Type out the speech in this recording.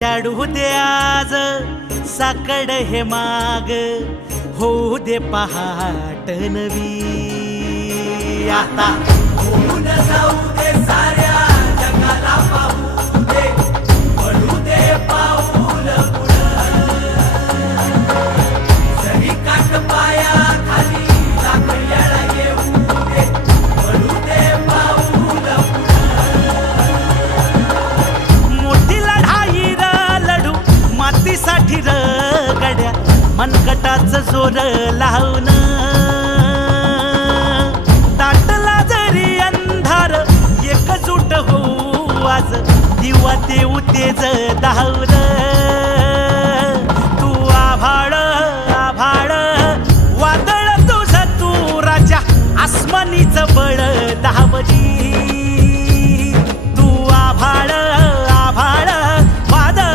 टाळू दे आज साकड हे माग, होऊ दे पहाट नवी. आता होऊन जाऊ दे साऱ्या जगाला पाहू दे, पडू दे पाऊल पुढं. जरी काट पाया खाली लाख येळा येऊ दे, पडू दे पाऊल पुढं. मोठी लढाई र लढू मातीसाठी र गड्या, मनगटाच जोर लावून. दाटला जरी अंधार एकजूट होऊ आज, दिवा देऊ तेज धावून.